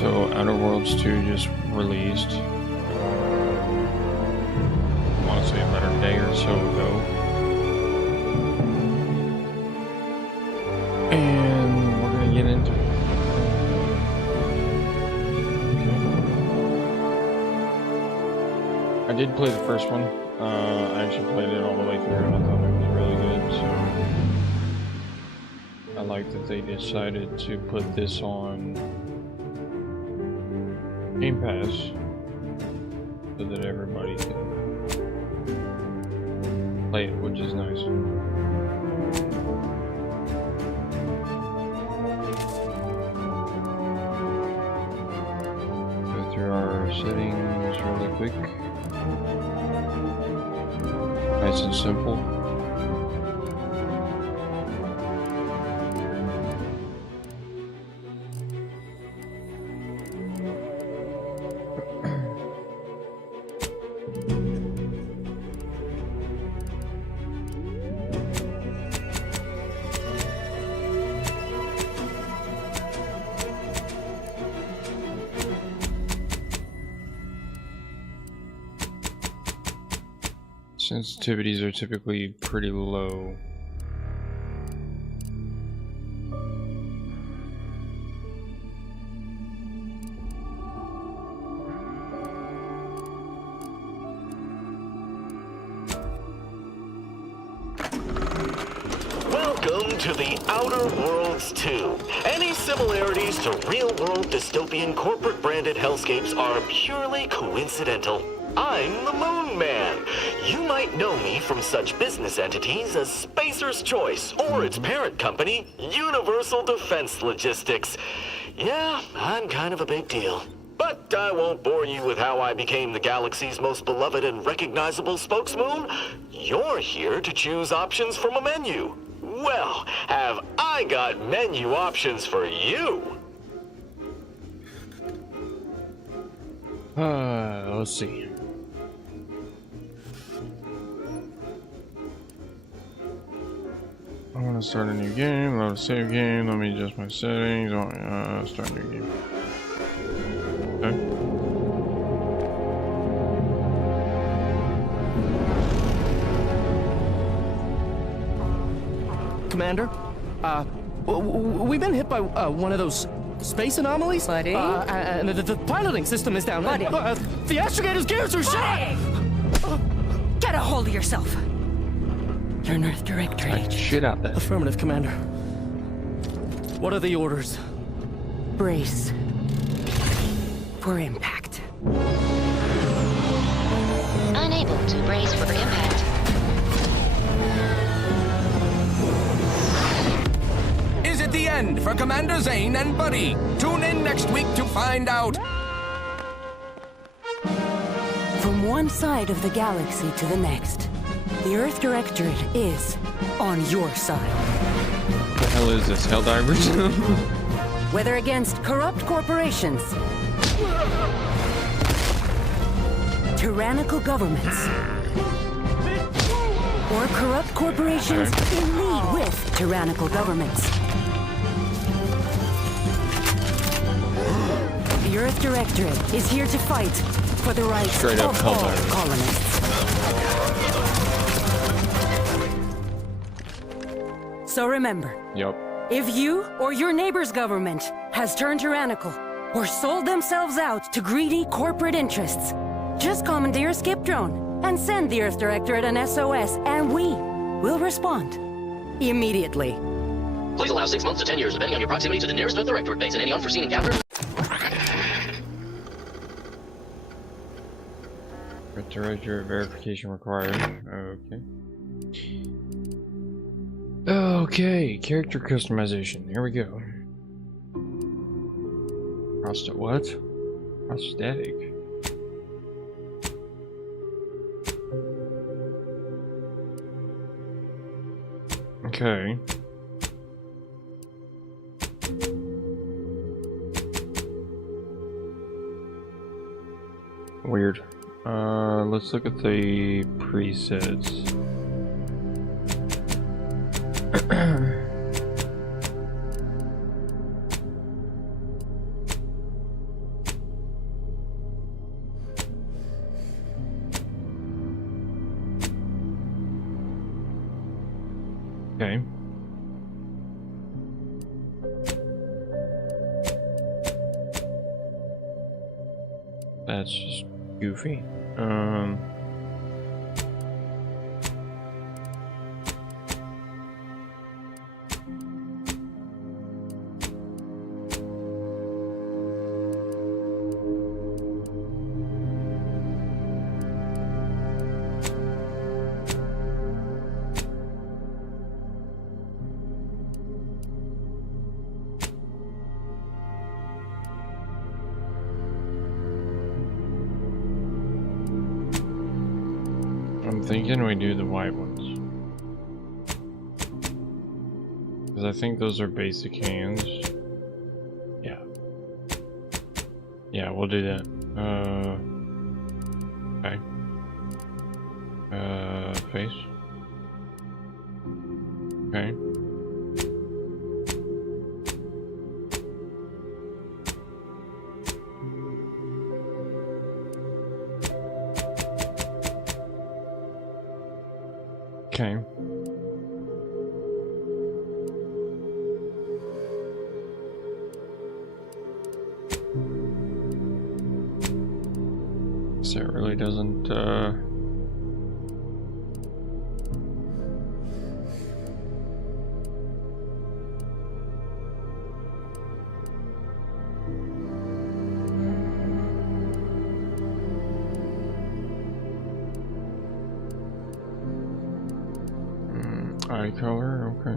So Outer Worlds 2 just released, honestly about a day or so ago. And we're gonna get into it. I did play the first one. I actually played it all the way through and I thought it was really good, so I like that they decided to put this on Game Pass so that everybody can play it, which is nice. Go through our settings really quick. Nice and simple. Sensitivities are typically pretty low. Welcome to the Outer Worlds 2. Any similarities to real-world dystopian corporate-branded hellscapes are purely coincidental. I'm the Moon Man. You might know me from such business entities as Spacer's Choice or its parent company, Universal Defense Logistics. Yeah, I'm kind of a big deal. But I won't bore you with how I became the galaxy's most beloved and recognizable spokesmoon. You're here to choose options from a menu. Well, have I got menu options for you? Let's see. I want to start a new game, load a save game, let me adjust my settings, start a new game. Okay. Commander, we've been hit by one of those space anomalies. Buddy? And the piloting system is down. Buddy? The astrogator's gears are shot! Get a hold of yourself. You're an Earth Directorate agent. Shit out there. Affirmative, Commander. What are the orders? Brace for impact. Unable to brace for impact. Is it the end for Commander Zane and Buddy? Tune in next week to find out. From one side of the galaxy to the next, the Earth Directorate is on your side. What the hell is this? Helldivers? Whether against corrupt corporations, tyrannical governments, or corrupt corporations in league with tyrannical governments. The Earth Directorate is here to fight for the rights Straight up of all Helldivers. colonists. So remember, Yup. if you or your neighbor's government has turned tyrannical or sold themselves out to greedy corporate interests, just commandeer a skip drone and send the Earth Directorate an SOS, and we will respond immediately. Please allow 6 months to 10 years, depending on your proximity to the nearest Earth Directorate base and any unforeseen encounters. Directorate verification required. Okay. Okay, character customization. Here we go. What? Prosthetic. Okay. Weird. Let's look at the presets. Okay. That's just goofy. I'm thinking we do the white ones. Because I think those are basic hands. Yeah. Yeah, we'll do that. Okay. Face. Okay. Okay. So it really doesn't, eye color, okay.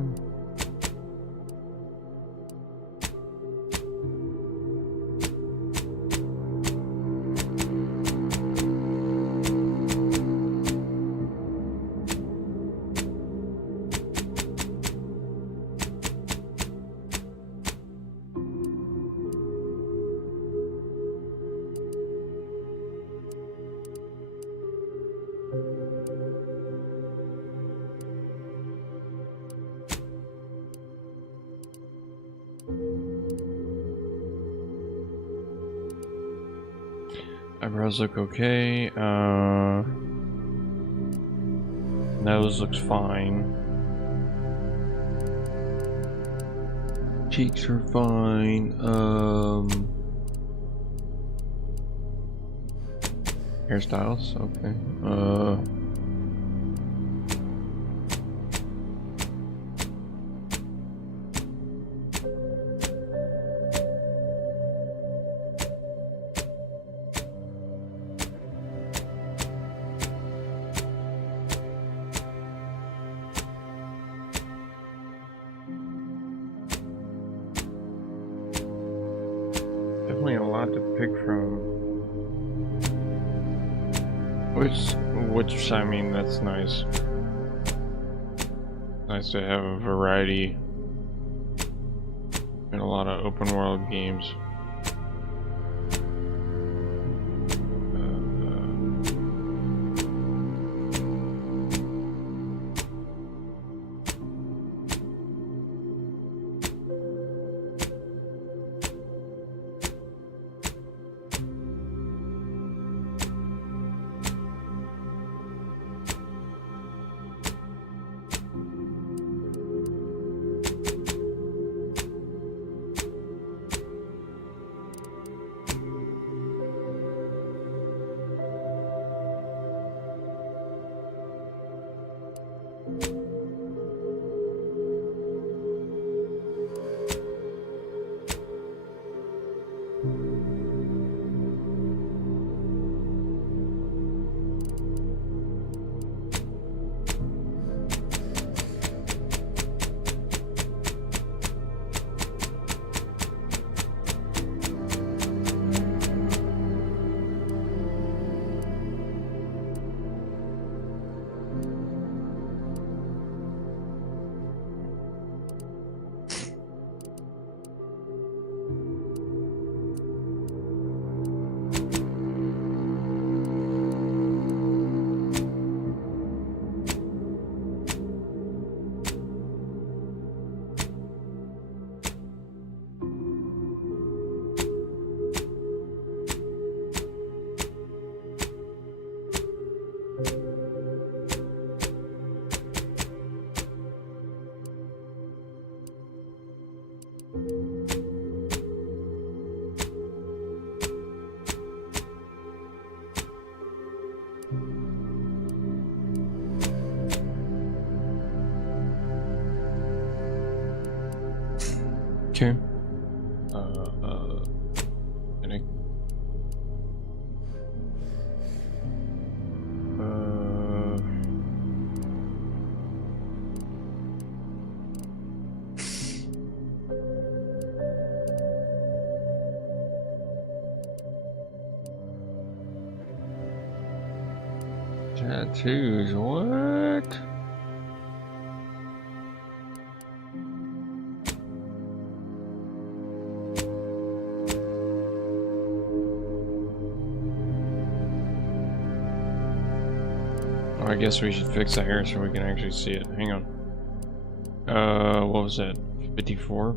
Eyebrows look okay. Nose looks fine. Cheeks are fine. Hairstyles, okay. Definitely a lot to pick from. Which I mean, that's nice. Nice to have a variety in a lot of open world games. Okay. Any? Tattoos, what? Oh, I guess we should fix the hair so we can actually see it. Hang on. What was that? 54?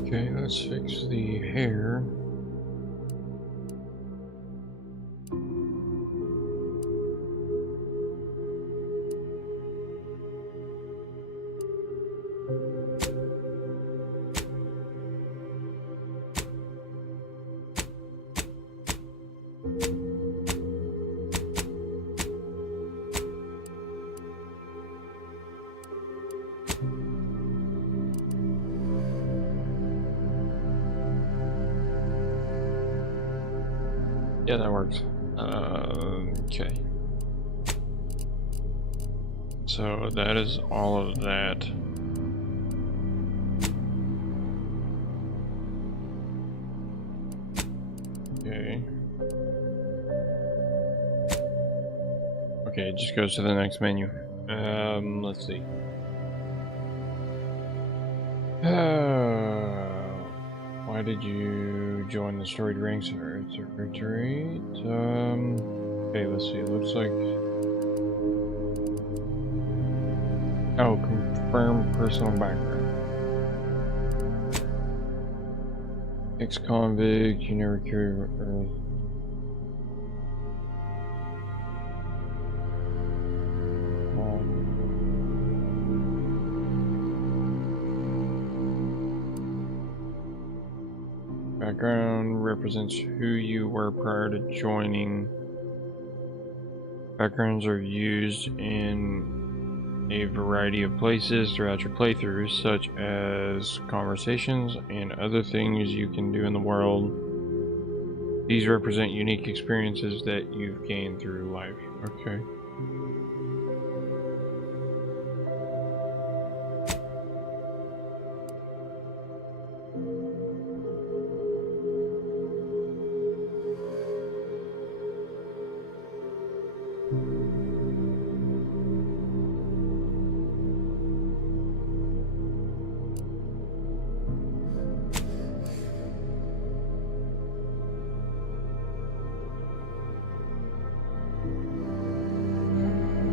Okay, let's fix the hair. Yeah, that works. Okay. So that is all of that. Okay. Okay, it just goes to the next menu. Let's see. Why did you join the storied ranks of Earth to retreat? Okay, let's see. It looks like. Oh, confirm personal background. Ex-convict, you never carried Earth. Background represents who you were prior to joining. Backgrounds are used in a variety of places throughout your playthroughs, such as conversations and other things you can do in the world. These represent unique experiences that you've gained through life. Okay.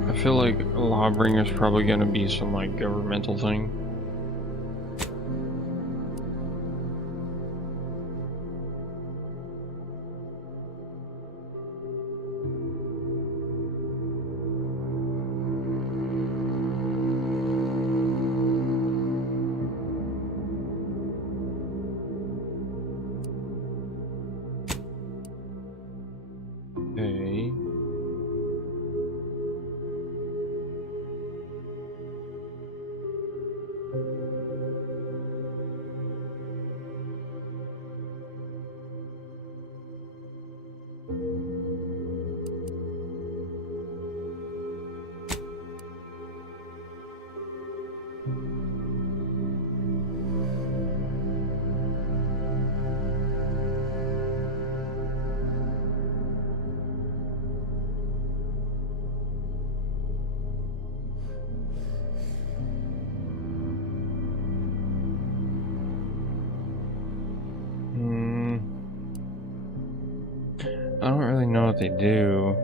I feel like Lawbringer's probably gonna be some like governmental thing. Okay. I don't really know what they do.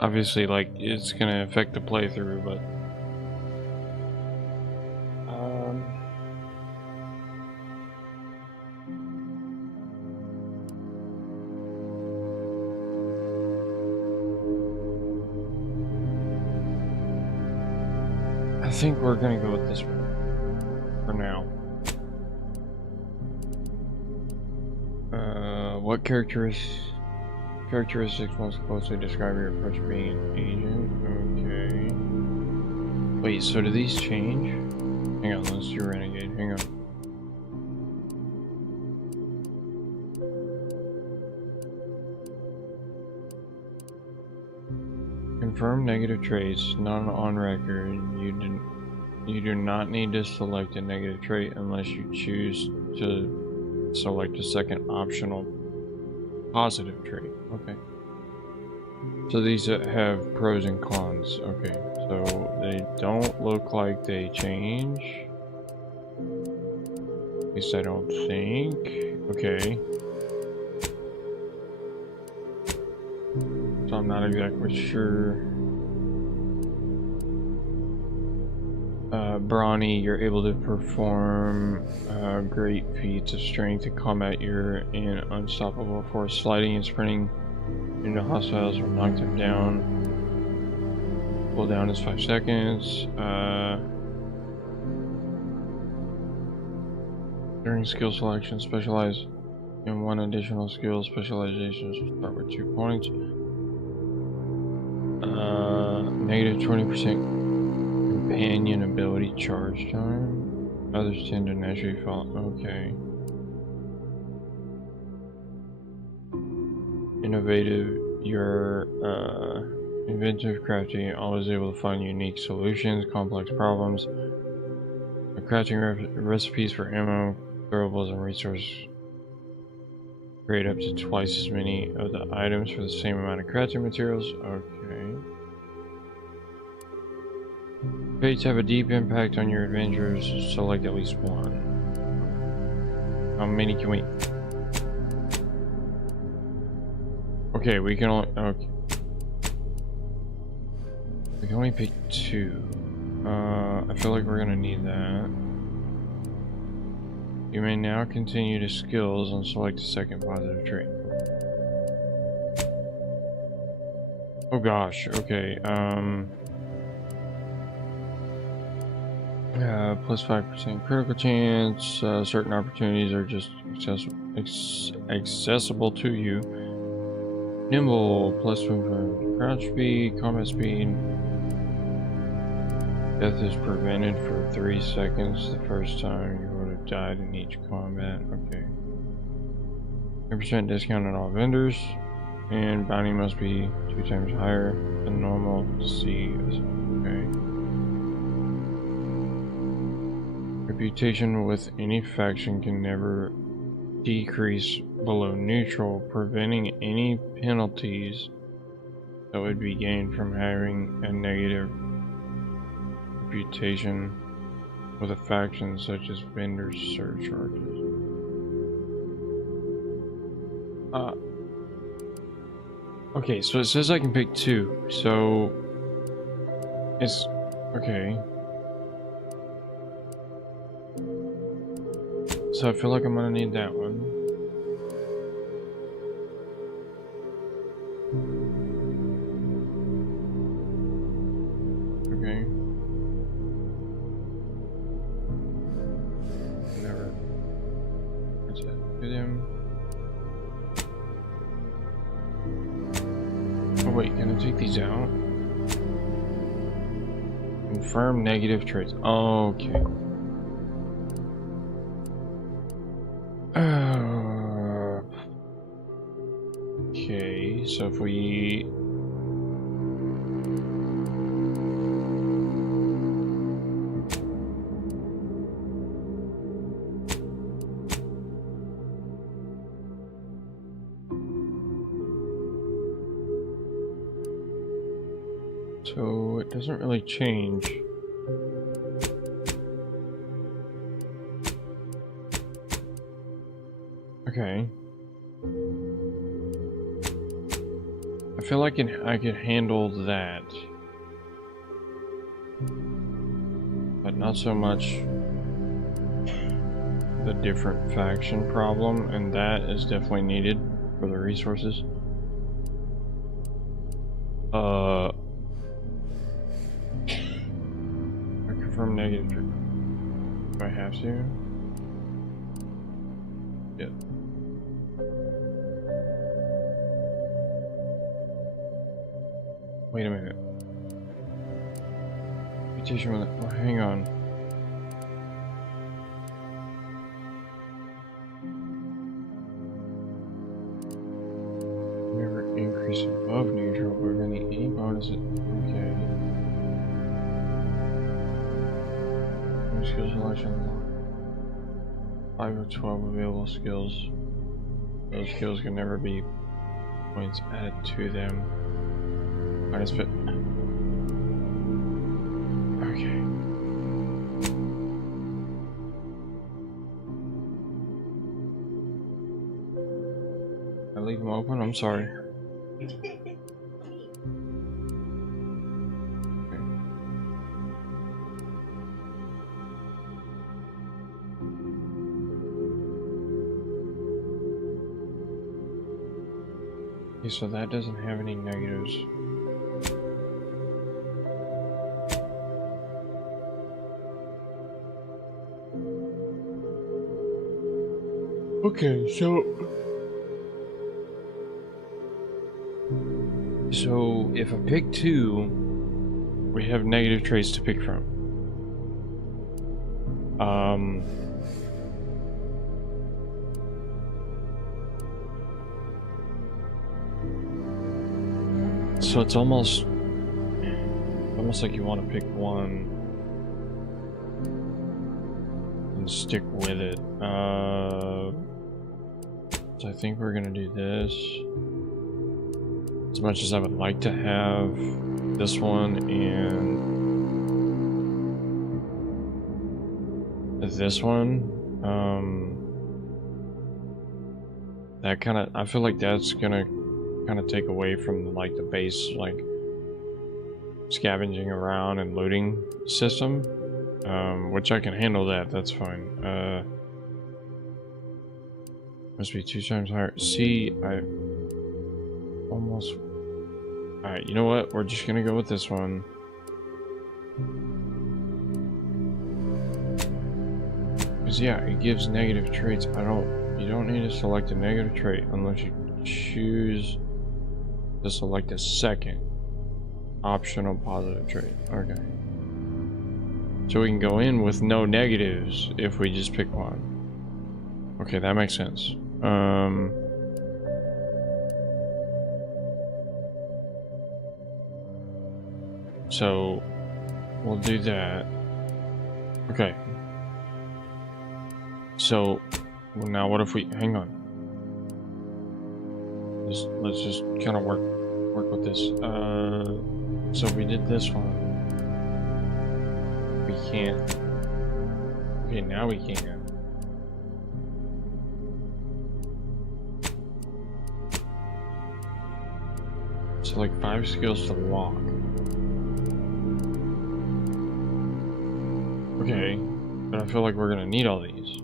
Obviously, like, it's gonna affect the playthrough, but I think we're gonna go with this one for now. What characteristics most closely describe your approach to being an agent? Okay. Wait, so do these change? Hang on, let's do Renegade. Hang on. Confirm negative traits, none on record. You do not need to select a negative trait unless you choose to select a second optional positive trait. Okay. So these have pros and cons. Okay. So they don't look like they change. At least I don't think. Okay. So I'm not exactly sure. Brawny, you're able to perform great feats of strength in combat. You're an unstoppable force. Sliding and sprinting into hostiles will knock them down. Cooldown is 5 seconds. During skill selection, specialize in one additional skill. Specializations will start with 2 points. Negative 20% companion ability charge time. Others tend to naturally fall. Okay. innovative, you're inventive, crafty, always able to find unique solutions, complex problems. Crafting recipes for ammo, throwables, and resources. Create up to twice as many of the items for the same amount of crafting materials. Okay. Fates have a deep impact on your adventures. Select at least one. How many can we? Okay, we can only. Okay. We can only pick 2. I feel like we're gonna need that. You may now continue to skills and select a second positive trait. Oh gosh, okay, plus 5% critical chance, certain opportunities are just accessible to you. Nimble, plus 1 crouch speed, combat speed. Death is prevented for 3 seconds the first time you would have died in each combat. Okay. 10% discount on all vendors, and bounty must be 2 times higher than normal to see. Okay. Reputation with any faction can never decrease below neutral, preventing any penalties that would be gained from having a negative reputation with a faction such as vendor surcharges. Okay, so it says I can pick 2, so it's okay. So I feel like I'm gonna need that one. Okay. Whatever. What's that? Hit him. Oh wait, can I take these out? Confirm negative traits. Okay. Okay, so if we so it doesn't really change. Okay. I feel like I can handle that. But not so much the different faction problem, and that is definitely needed for the resources. I confirm negative. Do I have to? Yeah. Wait a minute. Reputation with it. Oh, hang on. Never increase above neutral, but any bonuses. Okay. New skill selection. 5 of 12 available skills. Those skills can never be points added to them. Minus fit. Okay. I leave them open? I'm sorry. Okay, so that doesn't have any negatives. Okay, so if I pick 2, we have negative traits to pick from. So it's almost like you want to pick one and stick with it. So I think we're gonna do this. As much as I would like to have this one and this one, that kind of, I feel like that's gonna kind of take away from like the base, like scavenging around and looting system, which I can handle that. That's fine. Must be 2 times higher. See, I almost. All right, you know what? We're just gonna go with this one. Because yeah, it gives negative traits. You don't need to select a negative trait unless you choose to select a second optional positive trait. Okay. So we can go in with no negatives if we just pick one. Okay, that makes sense. So we'll do that. Okay. So now what if we hang on? Let's just kind of work with this. So we did this one. We can't. Okay, now we can. So like 5 skills to walk. Okay, but I feel like we're gonna need all these.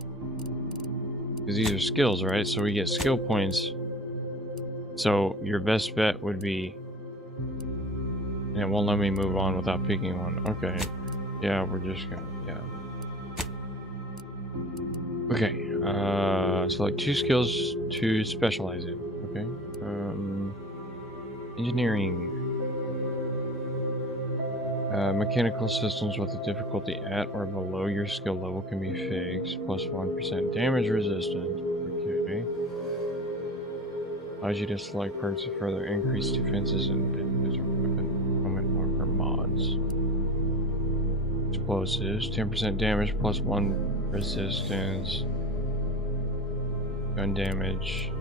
Because these are skills, right? So we get skill points. So your best bet would be... And it won't let me move on without picking one. Okay. Yeah, we're just gonna... Yeah. Okay. So like 2 skills to specialize in. Okay. Engineering. Mechanical systems with a difficulty at or below your skill level can be fixed. Plus 1% damage resistance. Okay. Allows you to select parts to further increase defenses and weapon marker mods. Explosives. 10% damage plus 1 resistance. Gun damage.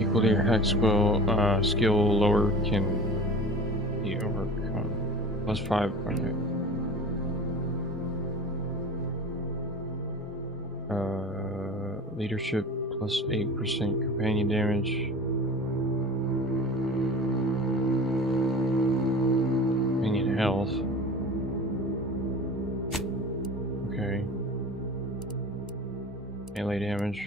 Equal to your hex skill lower can be overcome. Plus 5, okay. Leadership plus 8% companion damage. Companion health. Okay. Melee damage.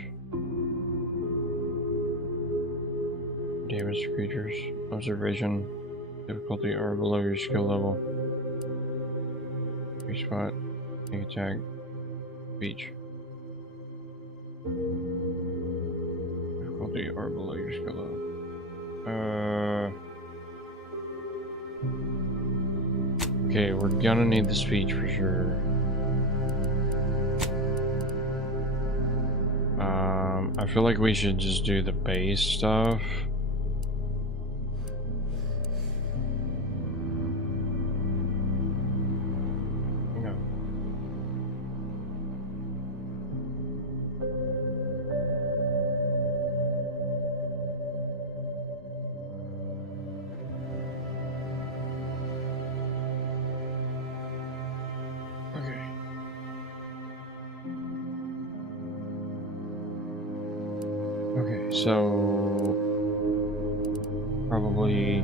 Damage to creatures. Observation. Difficulty or below your skill level. Weak spot. Sneak attack. Speech. Difficulty or below your skill level. Okay, we're gonna need the speech for sure. I feel like we should just do the base stuff. Okay, so probably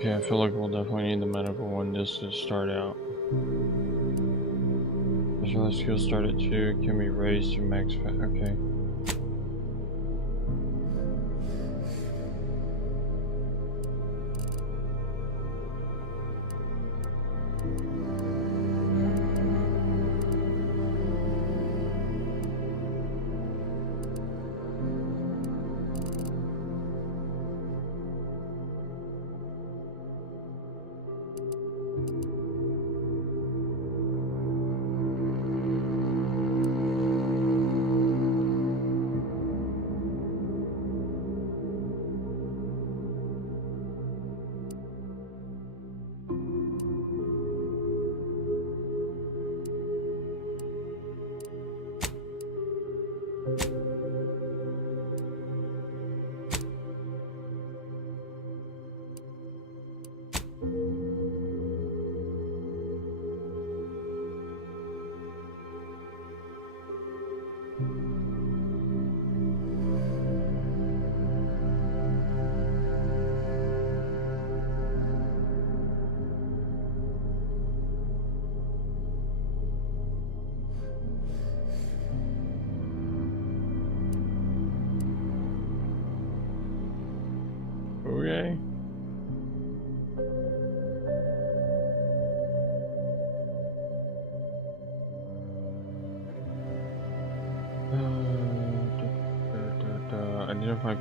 Okay, I feel like we'll definitely need the medical one just to start out. Visual skill start at 2, can be raised to max. Okay. Okay. Identify,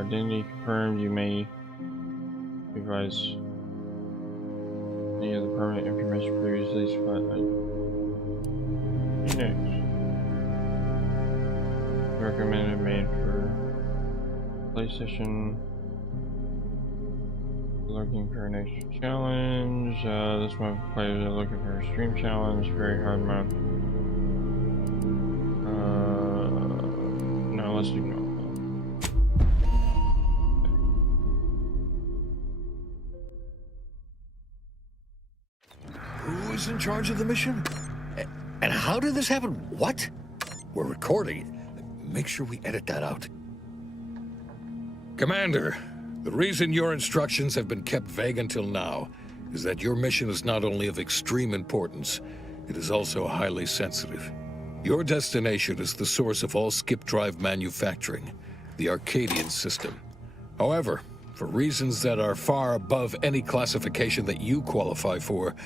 identity confirmed. You may revise any of the permanent information previously supplied. Next. Recommended made for PlayStation. Looking for an extra challenge. This month players are looking for a stream challenge. Very hard month. No, let's do no. Who is in charge of the mission? And how did this happen? What? We're recording. Make sure we edit that out. Commander, the reason your instructions have been kept vague until now is that your mission is not only of extreme importance, it is also highly sensitive. Your destination is the source of all skip drive manufacturing, the Arcadian system. However, for reasons that are far above any classification that you qualify for,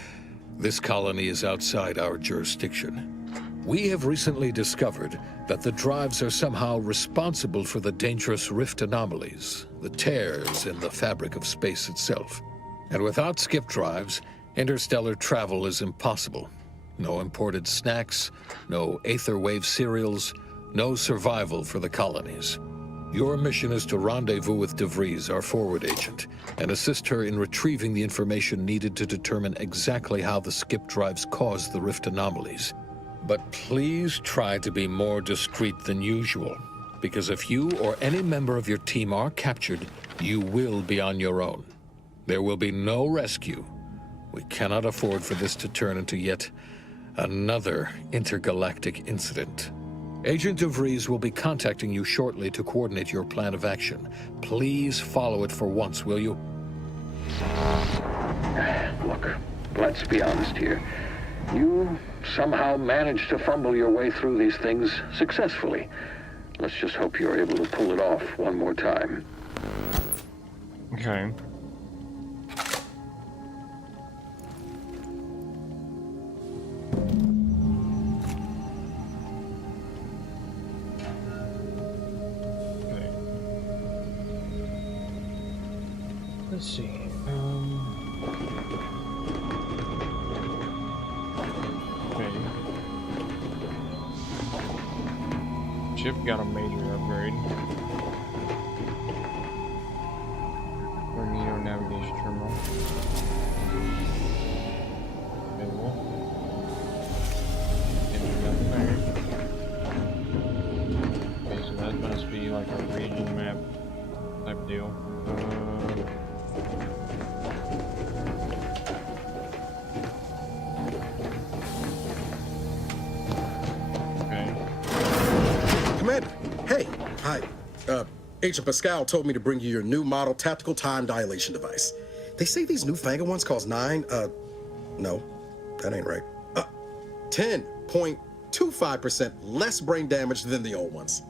this colony is outside our jurisdiction. We have recently discovered that the drives are somehow responsible for the dangerous rift anomalies, the tears in the fabric of space itself. And without skip drives, interstellar travel is impossible. No imported snacks, no aether wave cereals, no survival for the colonies. Your mission is to rendezvous with DeVries, our forward agent, and assist her in retrieving the information needed to determine exactly how the skip drives cause the rift anomalies. But please try to be more discreet than usual, because if you or any member of your team are captured, you will be on your own. There will be no rescue. We cannot afford for this to turn into yet another intergalactic incident. Agent DeVries will be contacting you shortly to coordinate your plan of action. Please follow it for once, will you? Look, let's be honest here. You somehow managed to fumble your way through these things successfully. Let's just hope you're able to pull it off one more time. Okay. Let's see. Okay. Ship got a major upgrade. Tornado navigation terminal. Available. Nothing there. Okay, so that must be like a region map type deal. Commander, hey, hi. Agent Pascal told me to bring you your new model tactical time dilation device. They say these newfangled ones cause no, that ain't right. 10.25% less brain damage than the old ones.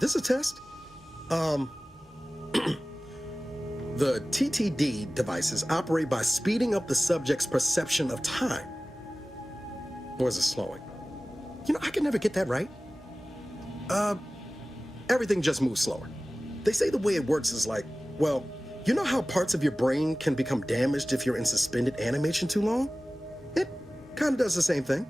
This is a test. The TTD devices operate by speeding up the subject's perception of time. Or is it slowing? You know, I can never get that right. Everything just moves slower. They say the way it works is like, well, you know how parts of your brain can become damaged if you're in suspended animation too long? It kind of does the same thing.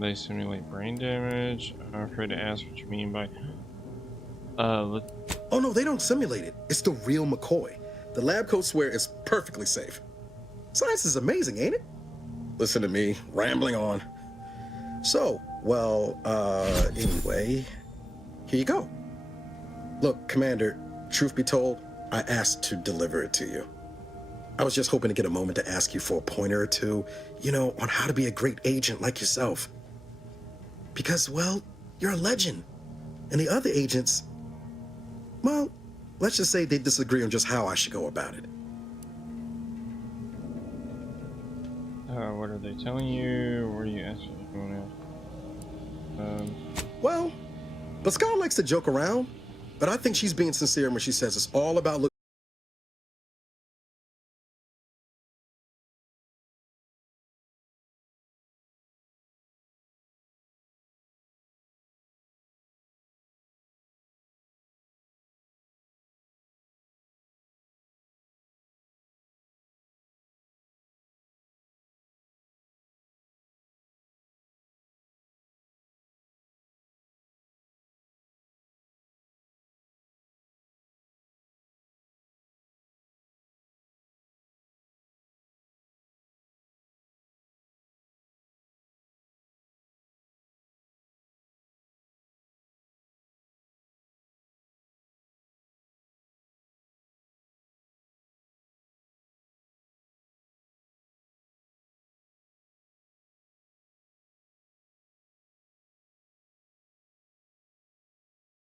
They simulate brain damage. I'm afraid to ask what you mean by... Oh no, they don't simulate it. It's the real McCoy. The lab coats swear it's perfectly safe. Science is amazing, ain't it? Listen to me, rambling on. So, well, anyway, here you go. Look, Commander, truth be told, I asked to deliver it to you. I was just hoping to get a moment to ask you for a pointer or two, you know, on how to be a great agent like yourself. Because, well, you're a legend. And the other agents, well, let's just say they disagree on just how I should go about it. What are they telling you? What are you asking? Well, Pascal likes to joke around, but I think she's being sincere when she says it's all about looking